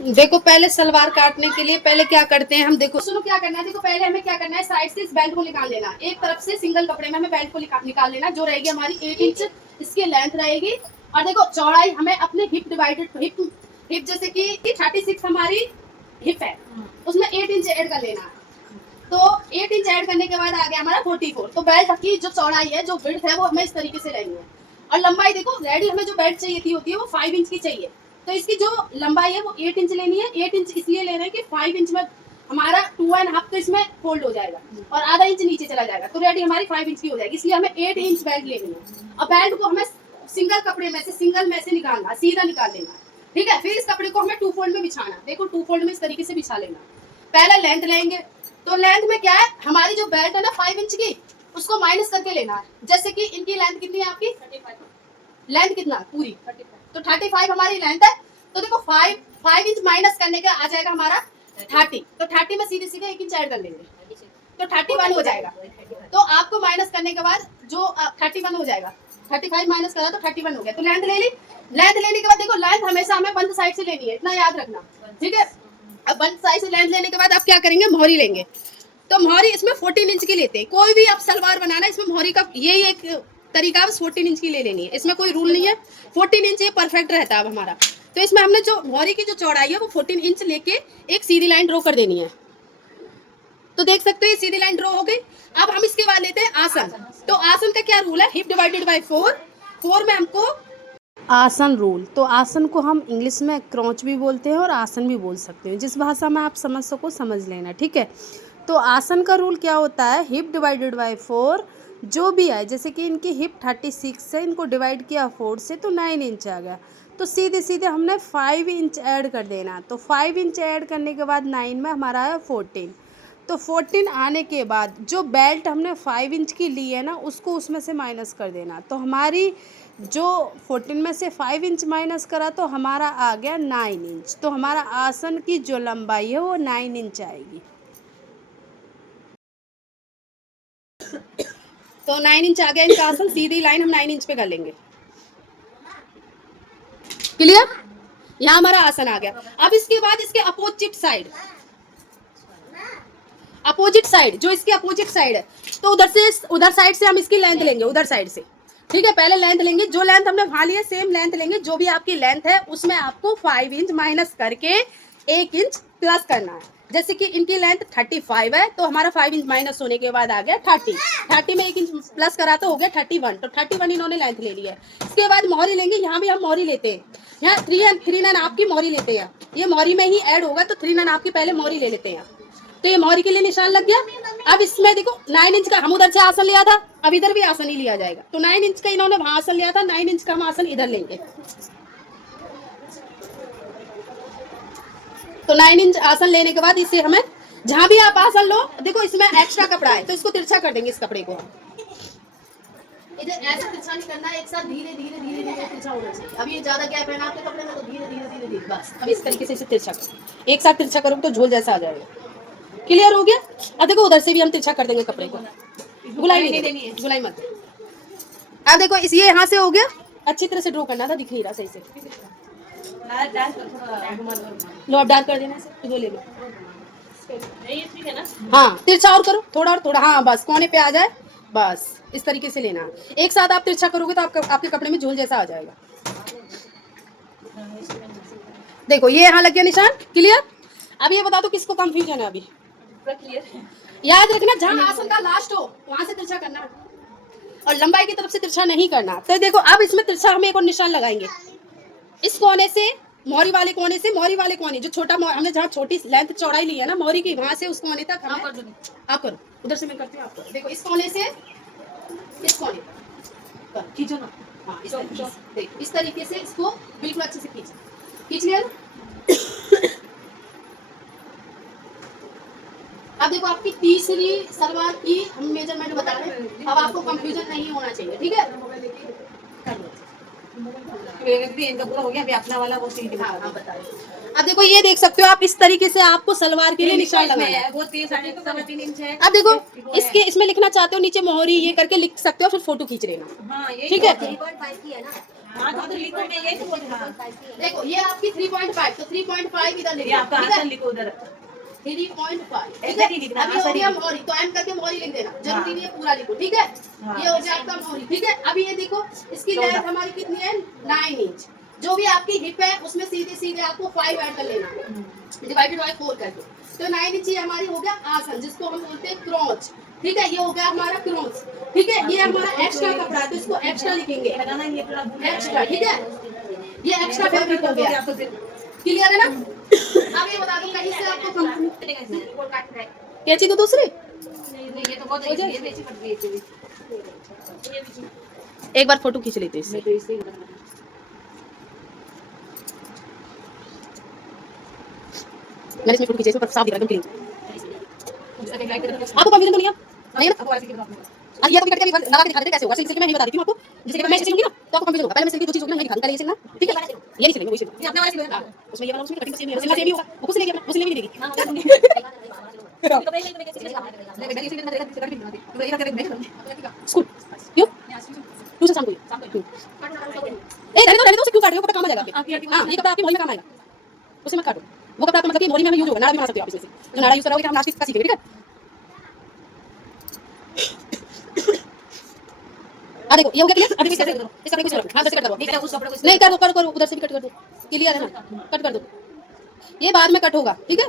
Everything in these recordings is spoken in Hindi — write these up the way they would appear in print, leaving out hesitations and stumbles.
देखो पहले सलवार काटने के लिए पहले क्या करते हैं हम, देखो सुनो क्या करना है। देखो पहले हमें क्या करना है, साइड से इस बेल्ट को निकाल लेना। एक तरफ से सिंगल कपड़े में हमें बेल्ट को निकाल लेना, जो रहेगी हमारी 8 इंच इसकी लेंथ रहेगी। और देखो चौड़ाई हमें अपने हिप डिवाइडेड हिप जैसे कि 36 हमारी हिप है, उसमें 8 इंच ऐड कर लेना। तो 8 इंच ऐड करने के बाद आ गया हमारा 44। तो बेल्ट की जो चौड़ाई है, जो विड्थ है, वो हमें इस तरीके से लेनी है। और लंबाई देखो रेडी हमें जो बेल्ट चाहिए थी होती है वो 5 इंच की चाहिए। तो इसकी जो लंबाई है वो 8 इंच लेनी है। 8 इंच इसलिए ले रहे हैं कि 5 इंच में हमारा 2.5 तो इसमें फोल्ड हो जाएगा और आधा इंच नीचे चला जाएगा, तो रेडी हमारी 5 इंच की हो जाएगी। इसलिए हमें 8 इंच बेल्ट लेनी है। और बेल्ट को हमें सिंगल कपड़े में से, सिंगल में से निकालना, सीधा निकाल लेना, ठीक है। फिर इस कपड़े को हमें 2 फोल्ड में बिछाना। देखो 2 फोल्ड में इस तरीके से बिछा लेना। पहला लेंथ लेंगे, तो लेंथ में क्या है, हमारी जो बेल्ट है ना 5 इंच की, उसको माइनस करके लेना है। जैसे कि इनकी लेंथ कितनी है आपकी 35। लेंथ कितना पूरी 35, तो 35 हमारी लेंथ है। तो देखो 5 इंच माइनस करने का आ जाएगा हमारा 30। तो 30 में सीधे सीधे 1 इंच ऐड कर लेंगे, तो 31 हो जाएगा। तो आपको माइनस करने के बाद जो 31 हो जाएगा, 35 माइनस करा तो 31 हो गया। तो लेंथ ले ली। लेंथ लेने के बाद देखो लेंथ हमेशा हमें बंद साइड से लेनी है, इतना याद रखना, ठीक है। अब बंद साइड से लेंथ लेने के बाद आप क्या करेंगे, मोहरी लेंगे। तो मोहरी इसमें 14 इंच की लेते हैं। कोई भी आप सलवार बनाना, इसमें मोहरी का यही एक तरीका, 14 इंच की ले लेनी है। इसमें कोई रूल नहीं है, 14 इंच ये परफेक्ट रहता है अब हमारा। तो इसमें हमने जो मोहरी की जो चौड़ाई है वो 14 इंच लेके एक सीधी लाइन ड्रॉ कर देनी है। तो देख सकते हो ये सीधी लाइन ड्रॉ हो गई। अब हम इसके बाद लेते हैं आसन। तो आसन का क्या रूल है, हिप डिवाइडेड बाय 4 में हमको आसन रूल। तो आसन को हम इंग्लिश में क्रॉच भी बोलते हैं और आसन भी बोल सकते हैं, जिस भाषा में आप समझ सको समझ लेना, ठीक है। तो आसन का रूल क्या होता है, हिप डिवाइडेड बाय 4 जो भी आए, जैसे कि इनकी हिप 36 है, इनको डिवाइड किया 4 से तो 9 इंच आ गया। तो सीधे सीधे हमने 5 इंच ऐड कर देना। तो 5 इंच ऐड करने के बाद 9 में हमारा आया 14। तो 14 आने के बाद जो बेल्ट हमने 5 इंच की ली है ना, उसको उसमें से माइनस कर देना। तो हमारी जो 14 में से 5 इंच माइनस करा तो हमारा आ गया 9 इंच। तो हमारा आसन की जो लंबाई है वो 9 इंच आएगी। तो 9 इंच आ गया इनका आसन। सीधी लाइन हम 9 इंच पे कर लेंगे। क्लियर, यहाँ हमारा आसन आ गया। अब इसके बाद इसके अपोजिट साइड जो इसके अपोजिट साइड है, तो उधर साइड से हम इसकी लेंथ लेंगे, उधर साइड से, ठीक है। पहले लेंथ लेंगे, जो लेंथ हमने वहां ली है सेम लेंथ लेंगे। जो भी आपकी लेंथ है उसमें आपको 5 इंच माइनस करके 1 इंच प्लस करना है। जैसे कि इनकी लेंथ 35 है, तो हमारा 5 इंच माइनस होने के बाद आ गया 30 में 1 इंच प्लस करा तो हो गया 31। तो 31 इन्होंने लेंथ ले लिया है। इसके बाद मोहरी लेंगे। यहाँ भी हम मोहरी लेते हैं, यहाँ 3.5 की मोहरी लेते हैं। ये मोहरी में ही ऐड होगा, तो 3.5 की पहले मोहरी ले लेते हैं। तो ये मोहरी के लिए निशान लग गया। अब इसमें देखो 9 इंच का हम उधर से आसन लिया था, अब इधर भी आसन ही लिया जाएगा। तो 9 इंच का इन्होंने वहां आसन लिया था, 9 इंच का हम आसन इधर लेंगे। तो 9 इंच आसन लेने के बाद इसे हमें जहां भी आप आसन लो, देखो इसमें एक्स्ट्रा कपड़ा है तो इसको तिरछा कर देंगे। इस कपड़े को इधर ऐसा तिरछा नहीं करना है, एक साथ धीरे धीरे धीरे धीरे तिरछा होना चाहिए। अब ये ज्यादा गैप है ना आपके कपड़े में, तो धीरे धीरे धीरे धीरे बस। अब इस तरीके से इसे तिरछा करो, एक साथ तिरछा करोगे तो झोल जैसा आ जाएगा। क्लियर हो गया। अब देखो उधर से भी हम तिरछा कर देंगे कपड़े को, गुलाई नहीं देनी है, गुलाई मत। अब देखो इस ये यहाँ से हो गया, अच्छी तरह से ड्रॉ करना था, दिख नहीं रहा सही से। लो अब डार्क कर देना इसे, दो ले लो। हाँ तिरछा और करो, थोड़ा और थोड़ा, हाँ बस कोने पे आ जाए, बस इस तरीके से लेना। एक साथ आप तिरछा करोगे तो आपके कपड़े में झोल जैसा आ जाएगा। देखो ये यहाँ लग गया निशान। क्लियर। अब ये बता दो किसको कंफ्यूजन है अभी। याद रखना जहाँ आसन का लास्ट हो वहां से तिरछा करना और लंबाई की तरफ से तिरछा नहीं करना। तो देखो अब इसमें तिरछा हम एक और निशान लगाएंगे, इस कोने से, मोहरी वाले कोने से, मोहरी वाले कोने जो छोटा हमने जहाँ छोटी लेंथ चौड़ाई ली है ना मोहरी की, वहां से उस कोने तक हम आप करो, उधर से मैं करती हूँ आपको। देखो इस कोने से इस कोने तक खींचो ना, हाँ इस तरीके से इसको बिल्कुल अच्छे से खींच लिया। अब देखो आपकी तीसरी सलवार की हम मेजरमेंट बता रहे हैं। अब आपको कंफ्यूजन नहीं होना चाहिए, ठीक है। पूरा हो गया, अभी अपना वाला वो सीट। हाँ बताइए। अब देखो ये देख सकते हो आप, इस तरीके से आपको सलवार के लिए निशान लगाना है। वो 3.5 इंच है। अब देखो इसके इसमें लिखना चाहते हो नीचे मोहरी ये करके लिख सकते हो, फिर फोटो खींच लेना, ठीक है। हाँ तो लिखो, मैं यही तो बोल रहा हूँ। देखो ये आपकी 3.5, तो 3.5 इधर ये लिखो, आपका ठीक है? आंसर लिखो उधर। 3.5 ठीक ऐसा है? नहीं लिखना, अभी हो आंसर गया ही लिखो। मोरी, तो एम करके मोरी लिख देना, जरूरी हाँ। नहीं है पूरा लिखो, ठीक है? हाँ। ये हो गया आपका मोरी, ठीक है? अभी ये देखो इसकी 14 लेंथ हमारी कितनी है, 9 इंच। जो भी आपकी हिप है उसमें सीधे सीधे आपको 5 ऐड कर लेना है, डिवाइडेड बाय 4 करके। तो 9 इंच ये हमारी हो गया आसन, जिसको हम बोलते हैं क्रोच, ठीक है? ये हो गया हमारा क्रोच, ठीक है? ये हमारा एक्स्ट्रा कपड़ा है, तो इसको एक्स्ट्रा लिखेंगे, लगाना ये पूरा एक्स्ट्रा, ठीक है? ये एक्स्ट्रा फैब्रिक हो गया, आपको फिर क्लियर है ना? अब ये बता दो कहीं से आपको कैची तो दूसरी ये तो बहुत ये बेची पड़ गई थी। एक बार फोटो खींच लेते हैं इससे। तो इसे मैंने इसमें फोटो खींची, इसमें साफ दिख रहा है एकदम क्लीन। आपको कंफ्यूजन तो नहीं है? नहीं है ना? ये तो भी कट के लगा के दिखा देते कैसे होगा। सिल्क में मैं बता देती हूँ आपको, जैसे कि मैं सिलूंगी ना तो आपको कंफ्यूजन होगा। पहले मैं सिल्क की जो चीज होगी मैं दिखा दूँ, पहले ये सिलना, ठीक है? ये नहीं सिलेंगे, वही सिलेंगे। अपने वाला सिलेंगे, उसमें ये वाला उसमें कटिंग सेम ही होगा, सिलना सेम ही होगा, वो खुद सिलेगी अपना, वो सिलने भी नहीं देगी। स्कूल क्यों ट्यूशन शाम को रहने दो, उसे क्यों काट रहे हो? कपड़ा काम आ जाएगा आपके। हाँ ये कपड़ा आपकी मोरी में काम आएगा, उसे मत काटो। वो कपड़ा आपको मतलब कि मोरी में यूज होगा, नाड़ा भी बना सकते हो आप इसमें से। जो नाड़ा यूज करोगे हम लास्ट का सीखेंगे, ठीक है? देखो ये हो गया क्लियर। अभी इसका कटिंग कुछ हां से कट करो, नहीं करो करो करो, उधर से भी कट कर दो, क्लियर है ना? कट कर दो, ये बाद में कट होगा, ठीक है?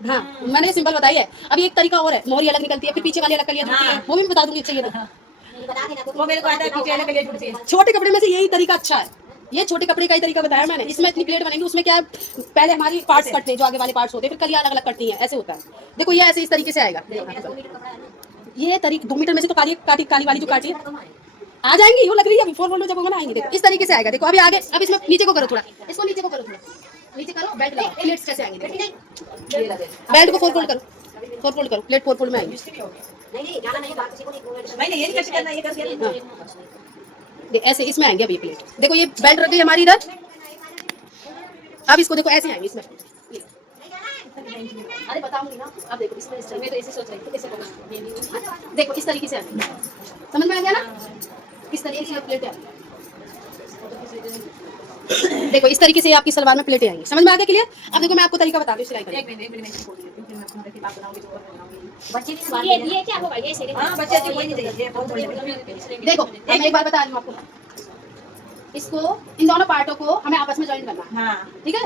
हाँ मैंने सिंपल बताई है। अभी एक तरीका और है, मोहरी अलग निकलती है, फिर पीछे वाली अलग कलियां होती है, वो भी मैं बता दूंगी, चाहिए तो। वो मेरे को आता है पीछे वाले के लिए छूट से। छोटे कपड़े में से यही तरीका अच्छा है, ये छोटे कपड़े का ही तरीका बताया मैंने। इसमें इतनी प्लेट बनेंगी, उसमें क्या है, पहले हमारी पार्ट्स कटते हैं, जो आगे वाले पार्ट्स होते हैं, फिर कलियां अलग अलग कटती हैं, ऐसे होता है। देखो ये ऐसे इस तरीके से आएगा, ये तरीका 2 मीटर में से तो काली काली वाली जो काटी है आ जाएंगी, वो लग रही है अभी 4 वोल्ट में जब होगा ना आएंगी। देखो इस तरीके से आएगा। देखो अभी आगे, अब इसमें नीचे को करो थोड़ा, इसको नीचे को करो थोड़ा, नीचे करो, बेल्ट लगाओ, प्लेट्स कैसे आएंगे? बेल्ट को 4 फोल्ड करो, 4 फोल्ड करो, प्लेट 4 फोल्ड में आएंगी। मैंने ये नहीं कैसे करना, ये कर दिया। ऐसे इसमें आएंगे अभी प्लेट। देखो ये बेल्ट रख गई हमारी इधर, अब इसको देखो ऐसे आएंगे इसमें। अरे बताऊंगी ना, अब देखो इसमें इस मैं तो ऐसे सोच रही थी कैसे होगा। देखो इस तरीके से आएंगे, समझ में आ गया ना? इस तरीके से प्लेटें आएंगी। देखो इस तरीके से आपकी सलवार में प्लेटें आएंगी, समझ में आ गया क्लियर? अब देखो मैं आपको तरीका बता दूं सिलाई का। एक मिनट बात बनाऊंगी तो बच्चे भी सवाल ये क्या होगा? ये सीधे हां बच्चे तो कोई नहीं चाहिए, बहुत बड़ी। देखो अब मैं एक बार बता रही हूँ आपको, इसको इन दोनों पार्टों को हमें आपस में ज्वाइन करना है, हां ठीक है?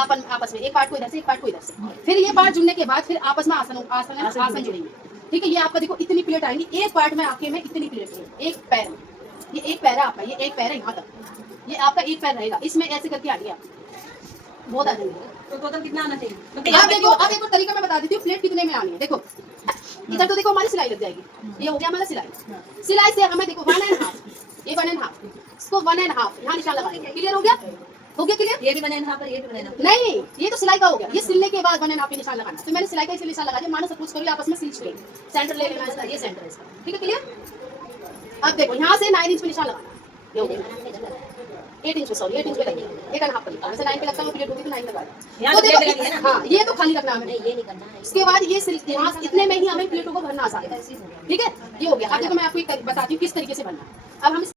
अपन आपस में एक पार्ट को इधर से, एक पार्ट को इधर से, फिर ये पार्ट जुड़ने के बाद फिर आपस में आसन जुड़ेंगे, ठीक है? ये आपका देखो इतनी प्लेट आएंगी, एक पार्ट में आपके में इतनी प्लेट है, एक पैर में, ये एक पैर है आपका, ये एक पैर है यहाँ तक, ये आपका एक पैर रहेगा, इसमें ऐसे करके आ गया बहुत आ जाएंगे। तो टोटल कितना आना चाहिए? आप देखो, अब एक और तरीका मैं बता देती हूँ प्लेट कितने में आनी है। देखो इधर तो देखो हमारी सिलाई लग जाएगी, ये हो गया हमारा सिलाई। सिलाई से हमें देखो 1.5, ये 1.5, इसको 1.5 यहाँ निशान लगा देंगे, क्लियर हो गया? हो गया क्लियर? ये भी बने यहाँ पर, ये भी बने ना। नहीं ये तो सिलाई का हो गया, ये सिलने के बाद 1.5 पे निशान लगाना। तो मैंने सिलाई का इसलिए निशान लगा दिया, मानो सपोज करो आपस में सिल चुके, सेंटर ले लेना इसका, ये सेंटर है इसका, ठीक है? क्लियर? अब देखो यहाँ से 9 इंच पे निशान लगाना, ये हो गया 8 इंच पे, सॉरी 8 इंच पे लगेगा, 8.5 पे लगता है, वैसे 9 पे लगता है, वो प्लेट होती तो 9 लगा दिया। तो देखो हाँ ये तो खाली रखना हमें, ये नहीं करना है। इसके बाद ये यहाँ इतने में ही हमें प्लेटों को भरना आसान है, ठीक है? ये हो गया। अब देखो मैं आपको एक बताती हूँ किस तरीके से भरना है। अब हम